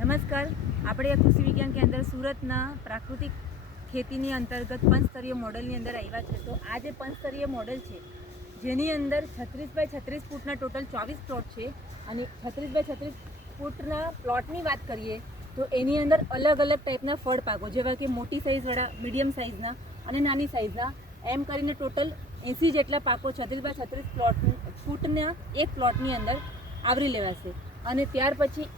નમસ્કાર. આપણે આ કૃષિ વિજ્ઞાન કેન્દ્ર સુરતના પ્રાકૃતિક ખેતીની અંતર્ગત પંચસ્તરીય મોડલની અંદર આવ્યા છે. તો આ જે પંચસ્તરીય મોડલ છે જેની અંદર 36 બાય 36 ફૂટના ટોટલ 24 પ્લોટ છે અને 36 બાય 36 ફૂટના પ્લોટની વાત કરીએ તો એની અંદર અલગ અલગ ટાઈપના ફળ પાકો જેવા કે મોટી સાઇઝવાળા, મીડિયમ સાઇઝના અને નાની સાઇઝના એમ કરીને ટોટલ 80 જેટલા પાકો 36 બાય 36 ફૂટના એક પ્લોટની અંદર આવરી લેવાશે. અને ત્યાર પછી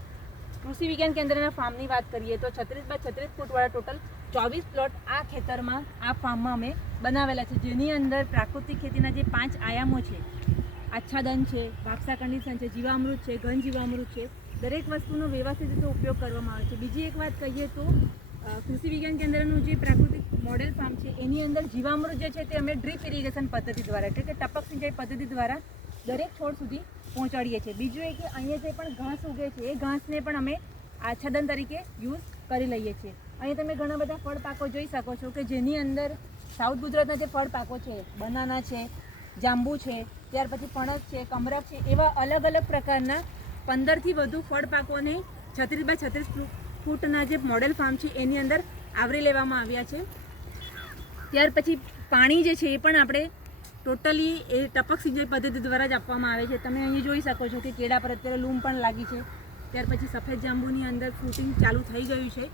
કૃષિ વિજ્ઞાન કેન્દ્રના ફાર્મની વાત કરીએ તો 36 બાય 36 ફૂટવાળા ટોટલ 24 પ્લોટ આ ખેતરમાં, આ ફાર્મમાં અમે બનાવેલા છે, જેની અંદર પ્રાકૃતિક ખેતીના જે 5 આયામો છે, આચ્છાદન છે, ભાક્ષા કન્ડિશન છે, જીવામૃત છે, ઘન જીવામૃત છે, દરેક વસ્તુનો વ્યવસ્થિત રીતે ઉપયોગ કરવામાં આવે છે. બીજી એક વાત કહીએ તો કૃષિ વિજ્ઞાન કેન્દ્રનું જે પ્રાકૃતિક મોડેલ ફાર્મ છે એની અંદર જીવામૃત જે છે તે અમે ડ્રીપ ઇરિગેશન પદ્ધતિ દ્વારા, એટલે કે ટપક સિંચાઈ પદ્ધતિ દ્વારા દરેક છોડ સુધી પહોંચાડીએ છીએ. બીજું એ કે અહીંયા જે પણ ઘાસ ઉગે છે એ ઘાસને પણ અમે આચ્છાદન તરીકે યુઝ કરી લઈએ છીએ. અહીં તમે ઘણા બધા ફળ પાકો જોઈ શકો છો કે જેની અંદર સાઉથ ગુજરાતના જે ફળ પાકો છે, બનાના છે, જાંબુ છે, ત્યાર પછી ફણસ છે, કમરક છે, એવા અલગ અલગ પ્રકારના 15થી વધુ ફળ પાકોને 36 બાય 36 ફૂટના જે મોડેલ ફાર્મ છે એની અંદર આવરી લેવામાં આવ્યા છે. ત્યાર પછી પાણી જે છે એ પણ આપણે ટોટલી એ ટપક સિંચાઈ પદ્ધતિ દ્વારા જ આપવામાં આવે છે. તમે અહીં જોઈ શકો છો કે કેળા પર અત્યારે લૂમ પણ લાગી છે. ત્યાર પછી સફેદ જાંબુની અંદર ફ્રૂટિંગ ચાલુ થઈ ગયું છે.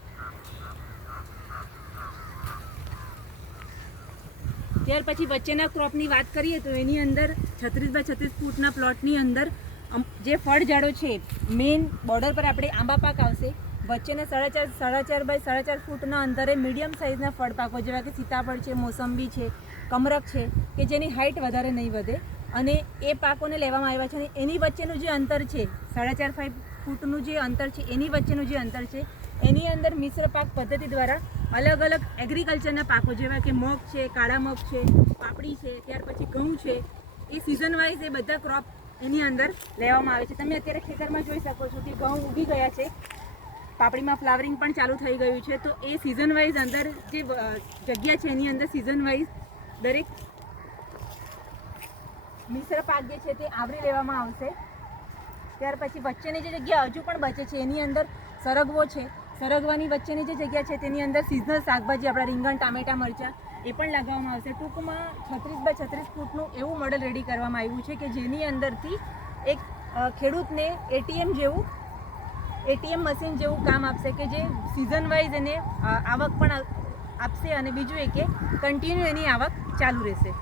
ત્યાર પછી વચ્ચેના ક્રોપની વાત કરીએ તો એની અંદર 36 બાય 36 ફૂટના પ્લોટની અંદર જે ફળ ઝાડો છે, મેઇન બોર્ડર પર આપણે આંબા પાક આવશે. વચ્ચેના 4.5 બાય 4.5 ફૂટના અંતરે મીડિયમ સાઇઝના ફળ પાકો જેવા કે સીતાફળ છે, મોસંબી છે, કમરક છે, કે જેની હાઇટ વધારે નહીં વધે અને એ પાકોને લેવામાં આવ્યા છે. અને એની વચ્ચેનું જે અંતર છે 4.5 ફૂટનું જે અંતર છે એની વચ્ચેનું જે અંતર છે એની અંદર મિશ્ર પાક પદ્ધતિ દ્વારા અલગ અલગ એગ્રીકલ્ચરના પાકો જેવા કે મગ છે, કાળા મગ છે, પાપડી છે, ત્યાર પછી ઘઉં છે, એ સિઝન વાઇઝ એ બધા ક્રોપ એની અંદર લેવામાં આવે છે. તમે અત્યારે ખેતરમાં જોઈ શકો છો કે ઘઉં ઉગી ગયા છે, પાપડીમાં ફ્લાવરિંગ પણ ચાલુ થઈ ગયું છે. તો એ સિઝન વાઇઝ અંદર જે જગ્યા છે એની અંદર સિઝન વાઇઝ દરેક મિશ્ર પાક જે છે તે આવરી લેવામાં આવશે. ત્યાર પછી વચ્ચેની જે જગ્યા હજુ પણ બચે છે એની અંદર સરગવો છે. સરગવાની વચ્ચેની જે જગ્યા છે તેની અંદર સિઝનલ શાકભાજી, આપણા રીંગણ, ટામેટા, મરચાં એ પણ લગાવવામાં આવશે. ટૂંકમાં 36 બાય 36 ફૂટનું એવું મોડેલ રેડી કરવામાં આવ્યું છે કે જેની અંદરથી એક ખેડૂતને એટીએમ મશીન જેવું કામ આપશે કે જે સિઝન વાઇઝ એને આવક પણ આપશે અને બીજું એ કે કન્ટિન્યુ એની આવક ચાલુ રહેશે.